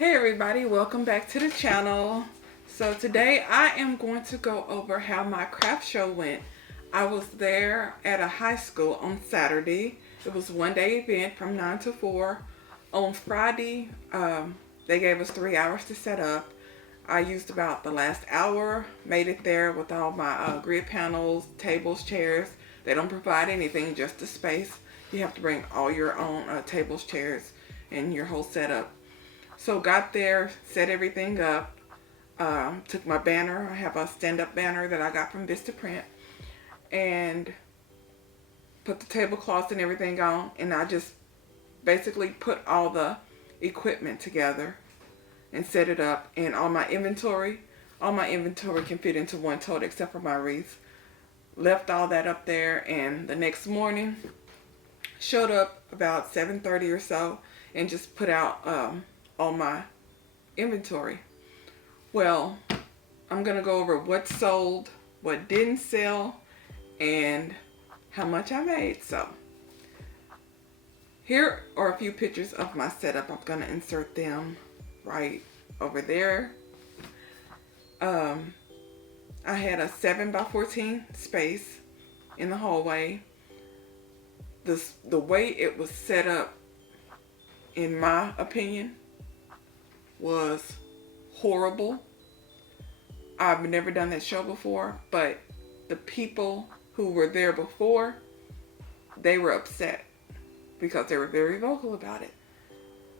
Hey everybody, welcome back to the channel. So today I am going to go over how my craft show went. I was there at a high school on Saturday. It was a one-day event from 9 to 4. On Friday, they gave us 3 hours to set up. I used about the last hour, made it there with all my grid panels, tables, chairs. They don't provide anything, just the space. You have to bring all your own tables, chairs, and your whole setup. So got there, set everything up, took my banner. I have a stand-up banner that I got from Vistaprint, and put the tablecloths and everything on, and I just basically put all the equipment together and set it up. And all my inventory can fit into one tote except for my wreath. Left all that up there, and the next morning showed up about 7:30 or so and just put out all my inventory. Well, I'm gonna go over what sold, what didn't sell, and how much I made. So here are a few pictures of my setup. I'm gonna insert them right over there. I had a 7x14 space in the hallway. The way it was set up, in my opinion, was horrible. I've never done that show before, but the people who were there before, they were upset because they were very vocal about it.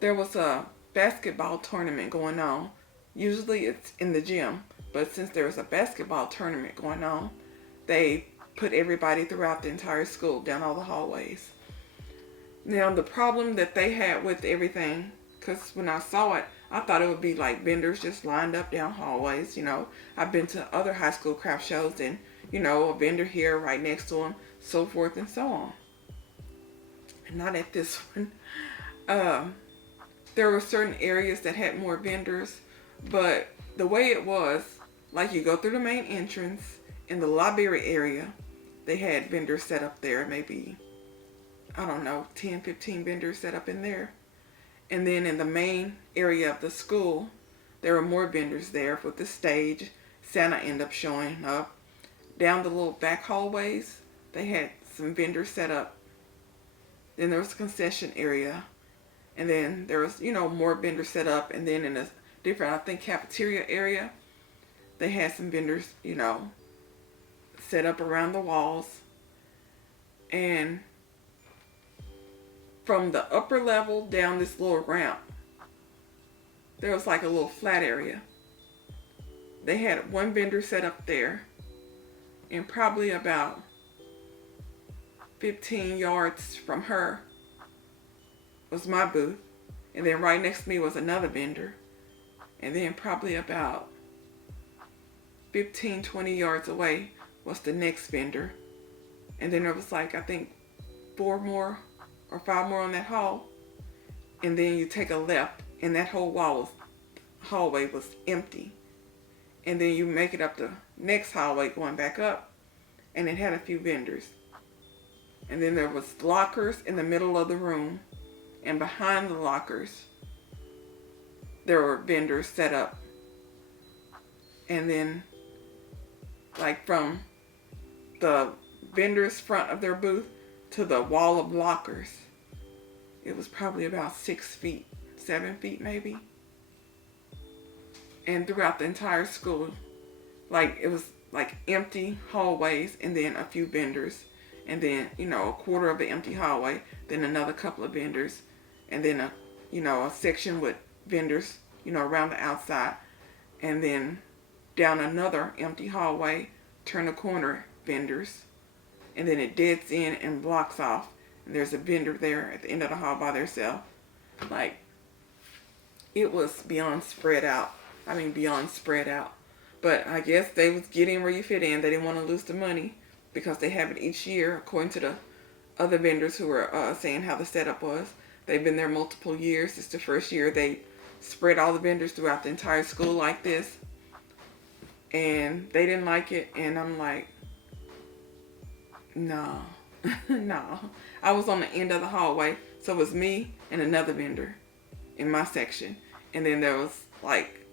There was a basketball tournament going on. Usually it's in the gym, but since there was a basketball tournament going on, they put everybody throughout the entire school down all the hallways. Now the problem that they had with everything, because when I saw it, I thought it would be like vendors just lined up down hallways. I've been to other high school craft shows, and a vendor here right next to them, so forth and so on. Not at this one. There were certain areas that had more vendors, but the way it was, like, you go through the main entrance, in the library area, they had vendors set up there, maybe, I don't know, 10, 15 vendors set up in there. And then in the main area of the school, there were more vendors there with the stage. Santa ended up showing up. Down the little back hallways, they had some vendors set up. Then there was a concession area. And then there was, more vendors set up. And then in a different, I think, cafeteria area, they had some vendors, set up around the walls. And from the upper level down this little ramp, there was like a little flat area. They had one vendor set up there, and probably about 15 yards from her was my booth. And then right next to me was another vendor. And then probably about 15, 20 yards away was the next vendor. And then there was like, I think, 4 more or 5 more on that hall. And then you take a left, and that whole hallway was empty. And then you make it up the next hallway going back up, and it had a few vendors. And then there was lockers in the middle of the room, and behind the lockers there were vendors set up. And then, like, from the vendors' front of their booth to the wall of lockers, it was probably about 6 feet, 7 feet maybe. And throughout the entire school, like, it was like empty hallways, and then a few vendors, and then a quarter of the empty hallway, then another couple of vendors, and then a section with vendors around the outside, and then down another empty hallway, turn a corner, vendors, and then it deads in and blocks off, and there's a vendor there at the end of the hall by themselves. Like, it was beyond spread out. I mean, beyond spread out. But I guess they was getting where you fit in. They didn't want to lose the money because they have it each year, according to the other vendors who were saying how the setup was. They've been there multiple years. It's the first year they spread all the vendors throughout the entire school like this. And they didn't like it, and I'm like, no, no. I was on the end of the hallway, so it was me and another vendor in my section. And then there was like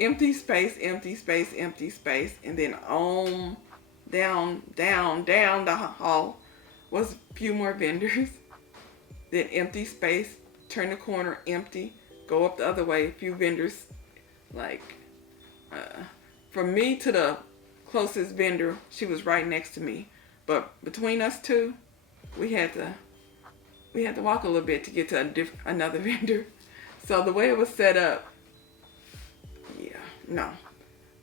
empty space, empty space, empty space. And then on down the hall was a few more vendors. Then empty space, turn the corner, empty. Go up the other way, a few vendors. Like, from me to the closest vendor, she was right next to me. But between us two, we had to walk a little bit to get to another vendor. So the way it was set up, yeah, no.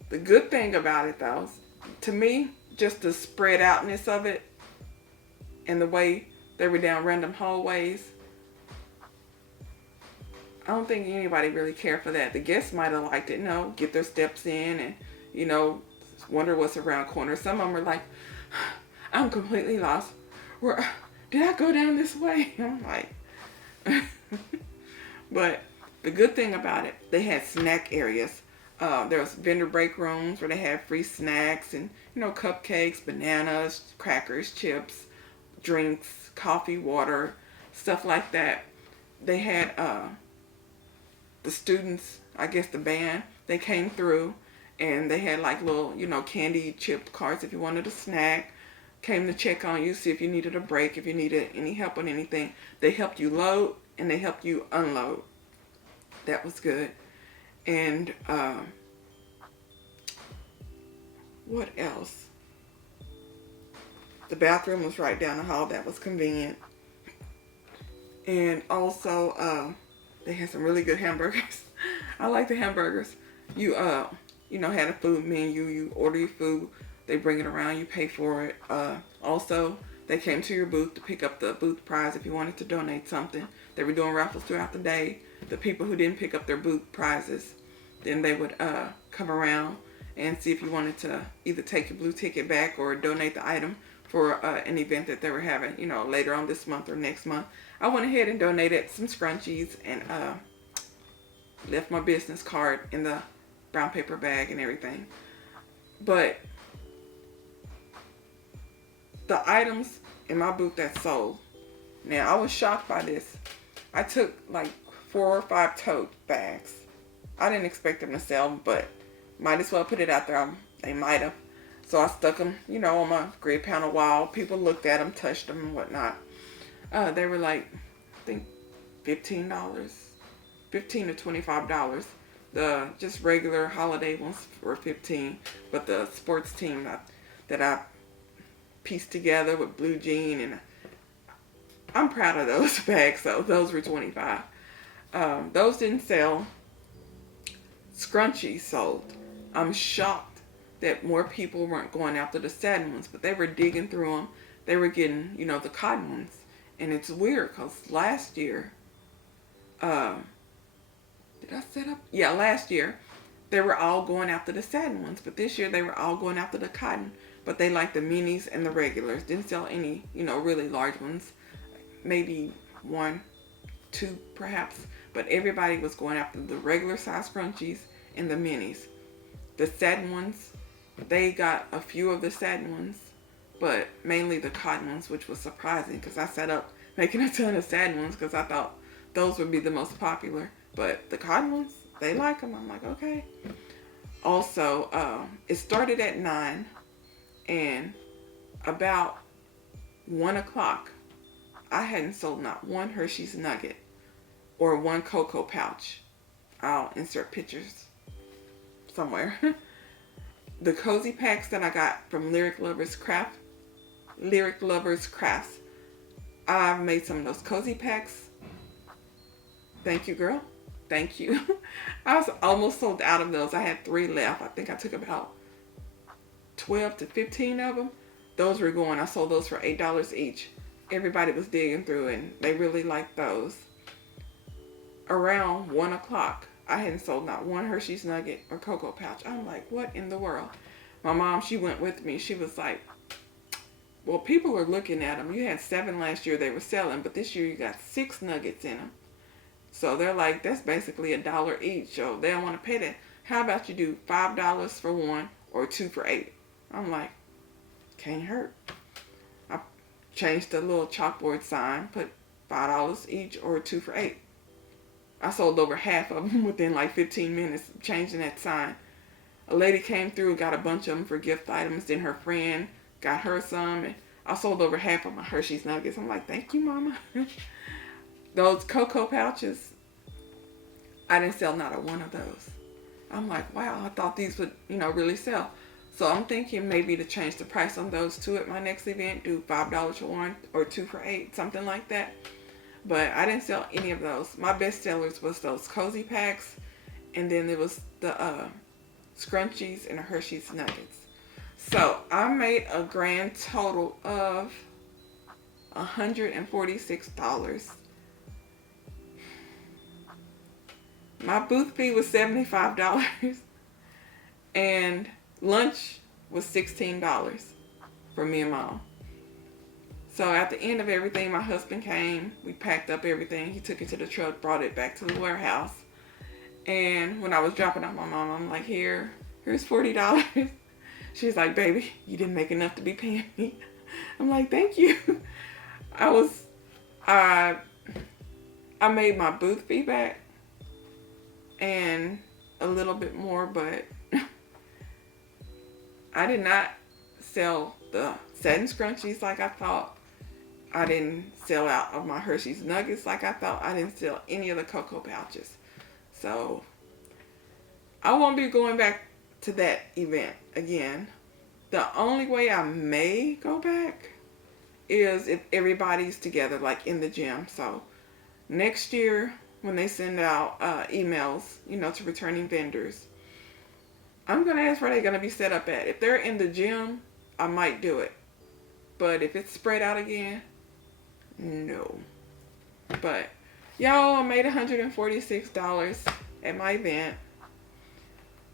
The good thing about it though, to me, just the spread outness of it and the way they were down random hallways, I don't think anybody really cared for that. The guests might have liked it, get their steps in and, wonder what's around corners. Some of them were like, I'm completely lost. Did I go down this way? I'm like, but the good thing about it, they had snack areas. There was vendor break rooms where they had free snacks and, cupcakes, bananas, crackers, chips, drinks, coffee, water, stuff like that. They had the students, I guess the band, they came through and they had like little, candy chip carts if you wanted a snack. Came to check on you, see if you needed a break, if you needed any help on anything. They helped you load and they helped you unload. That was good. And what else? The bathroom was right down the hall. That was convenient. And also, they had some really good hamburgers. I like the hamburgers. You, had a food menu. You order your food. They bring it around. You pay for it. Also, they came to your booth to pick up the booth prize if you wanted to donate something. They were doing raffles throughout the day. The people who didn't pick up their booth prizes, then they would come around and see if you wanted to either take your blue ticket back or donate the item for an event that they were having, later on this month or next month. I went ahead and donated some scrunchies and left my business card in the brown paper bag and everything. But the items in my booth that sold, now I was shocked by this. I took like 4 or 5 tote bags. I didn't expect them to sell, but might as well put it out there. They might have. So I stuck them, on my grid panel wall. People looked at them, touched them and whatnot. They were like, I think $15, $15 to $25. The just regular holiday ones were $15, but the sports team that I pieced together with blue jean, and I'm proud of those bags. So those were $25. Those didn't sell. Scrunchies sold. I'm shocked that more people weren't going after the satin ones, but they were digging through them. They were getting, the cotton ones. And it's weird because last year, did I set up? Yeah, last year, they were all going after the satin ones, but this year they were all going after the cotton. But they liked the minis and the regulars. Didn't sell any, really large ones. Maybe 1, 2 perhaps. But everybody was going after the regular size scrunchies and the minis. The satin ones, they got a few of the satin ones, but mainly the cotton ones, which was surprising because I set up making a ton of satin ones because I thought those would be the most popular. But the cotton ones, they like them. I'm like, okay. Also, it started at 9, and about 1 o'clock, I hadn't sold not one Hershey's Nugget or one Cocoa Pouch. I'll insert pictures somewhere. The cozy packs that I got from Lyric Lovers Crafts, I've made some of those cozy packs. Thank you, girl. Thank you. I was almost sold out of those. I had 3 left. I think I took about 12 to 15 of them. Those were going. I sold those for $8 each. Everybody was digging through and they really liked those. Around 1 o'clock, I hadn't sold not one Hershey's Nugget or Cocoa Pouch. I'm like, what in the world? My mom, she went with me. She was like, well, people are looking at them. You had 7 last year they were selling, but this year you got 6 nuggets in them. So they're like, that's basically $1 each. So they don't want to pay that. How about you do $5 for 1 or 2 for 8? I'm like, can't hurt. I changed the little chalkboard sign, put $5 each or 2 for 8. I sold over half of them within like 15 minutes changing that sign. A lady came through, got a bunch of them for gift items. Then her friend got her some, and I sold over half of my Hershey's Nuggets. I'm like, thank you, Mama. Those cocoa pouches, I didn't sell not a one of those. I'm like, wow, I thought these would, really sell. So I'm thinking maybe to change the price on those two at my next event, do $5 for one or 2 for $8, something like that. But I didn't sell any of those. My best sellers was those cozy packs, and then it was the scrunchies and the Hershey's Nuggets. So I made a grand total of $146. My booth fee was $75, and lunch was $16 for me and Mom. So at the end of everything, my husband came. We packed up everything. He took it to the truck, brought it back to the warehouse. And when I was dropping off my mom, I'm like, here's $40. She's like, baby, you didn't make enough to be paying me. I'm like, thank you. I made my booth fee back and a little bit more, but I did not sell the satin scrunchies like I thought. I didn't sell out of my Hershey's Nuggets like I thought. I didn't sell any of the cocoa pouches. So I won't be going back to that event again. The only way I may go back is if everybody's together, like in the gym. So next year, when they send out emails, to returning vendors, I'm going to ask where they're going to be set up at. If they're in the gym, I might do it. But if it's spread out again, no. But y'all, I made $146 at my event.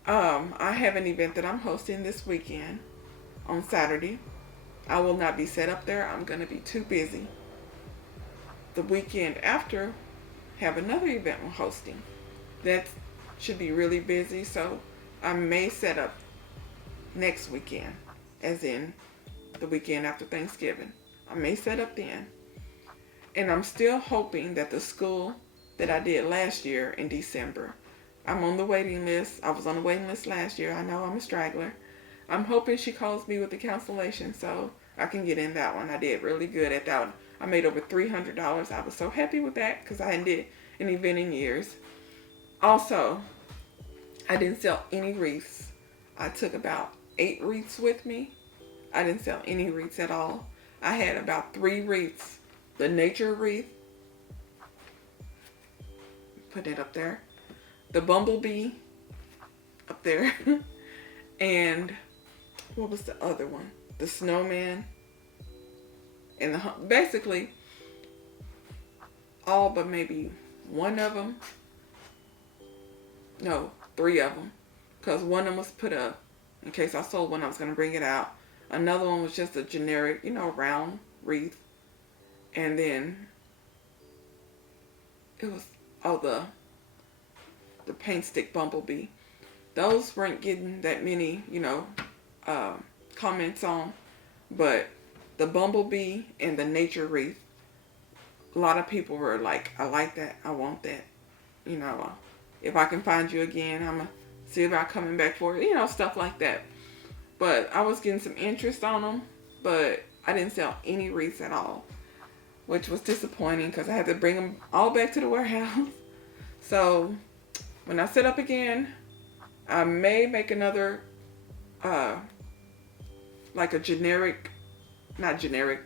I have an event that I'm hosting this weekend on Saturday. I will not be set up there. I'm going to be too busy. The weekend after, have another event we're hosting. That should be really busy, so I may set up next weekend, as in the weekend after Thanksgiving. I may set up then. And I'm still hoping that the school that I did last year in December, I'm on the waiting list. I was on the waiting list last year. I know I'm a straggler. I'm hoping she calls me with the cancellation so I can get in that one. I did really good at that one. I made over $300. I was so happy with that because I hadn't did an event in years. Also, I didn't sell any wreaths. I took about 8 wreaths with me. I didn't sell any wreaths at all. I had about 3 wreaths. The nature wreath, put it up there. The bumblebee, up there. And what was the other one? The snowman. And basically all but maybe one of them. No, 3 of them. Because one of them was put up in case I sold one. I was going to bring it out. Another one was just a generic, round wreath. And then it was, the paint stick bumblebee. Those weren't getting that many, comments on. But the bumblebee and the nature wreath, a lot of people were like, I like that. I want that. If I can find you again, I'm going to see about coming back for it. Stuff like that. But I was getting some interest on them. But I didn't sell any wreaths at all, which was disappointing because I had to bring them all back to the warehouse. So when I set up again, I may make another, like a generic, not generic,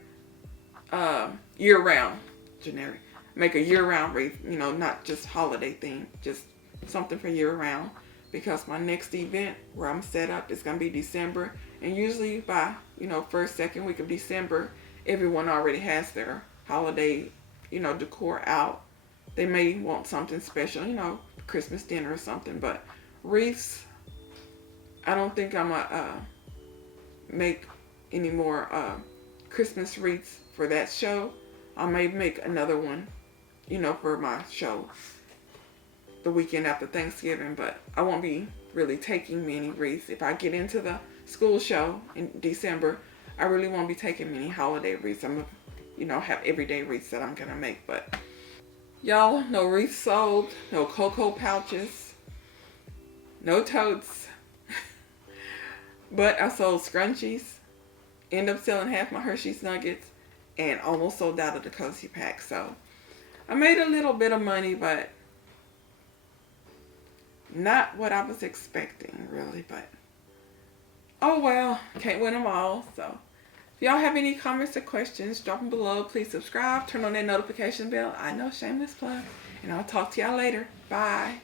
year-round, generic. Make a year-round wreath, not just holiday theme, just something for year-round. Because my next event where I'm set up is going to be December. And usually by, first, second week of December, everyone already has their holiday, decor out. They may want something special, Christmas dinner or something. But wreaths, I don't think I'm going to make any more Christmas wreaths for that show. I may make another one, for my show the weekend after Thanksgiving. But I won't be really taking many wreaths. If I get into the school show in December, I really won't be taking many holiday wreaths. I'm going to have everyday wreaths that I'm going to make. But Y'all, no wreath sold, no cocoa pouches, no totes. But I sold scrunchies, ended up selling half my Hershey's Nuggets, and almost sold out of the Cozy Pack. So I made a little bit of money, but not what I was expecting, really. But oh well, can't win them all. So if y'all have any comments or questions, drop them below. Please subscribe, turn on that notification bell. I know, shameless plug. And I'll talk to y'all later. Bye.